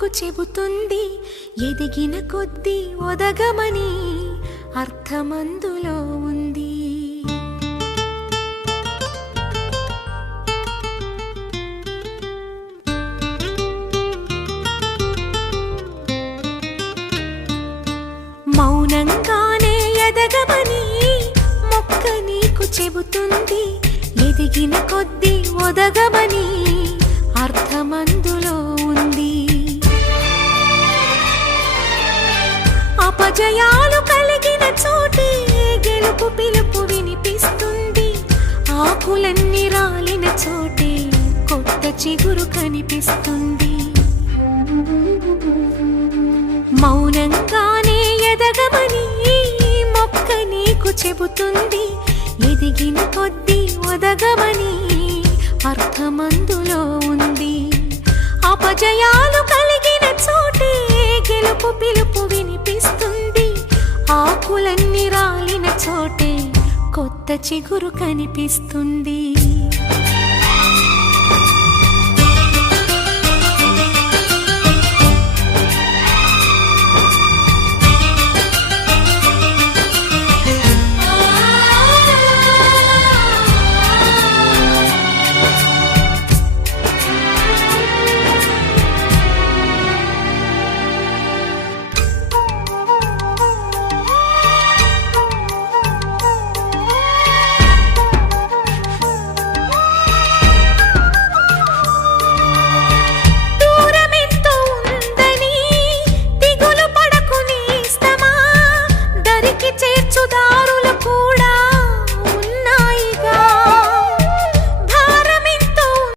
నీకు చెబుతుంది, ఎదిగిన కొద్దీ ఒదగమని అర్థమందులో ఉంది. మౌనంగానే ఎదగమని మొక్క నీకు చెబుతుంది, ఎదిగిన కొద్దీ ఒదగమని అర్థమందులో ఉంది. అపజయాలు కలిగిన చోటే గెలుపు పిలుపు వినిపిస్తుంది, ఆకులన్నీ రాలిన చోటే కొత్త చిగురు కనిపిస్తుంది. మౌనంగానే ఎదగమని మొక్క నీకు చెబుతుంది, ఎదిగిన కొద్దీ ఒదగమని అర్థమందులో ఉంది. అపజయాలు కలిగిన చోటే గెలుపు పిలుపు వినిపిస్తుంది, ఆకులన్నీ రాలిన చోటే కొత్త చిగురు కనిపిస్తుంది.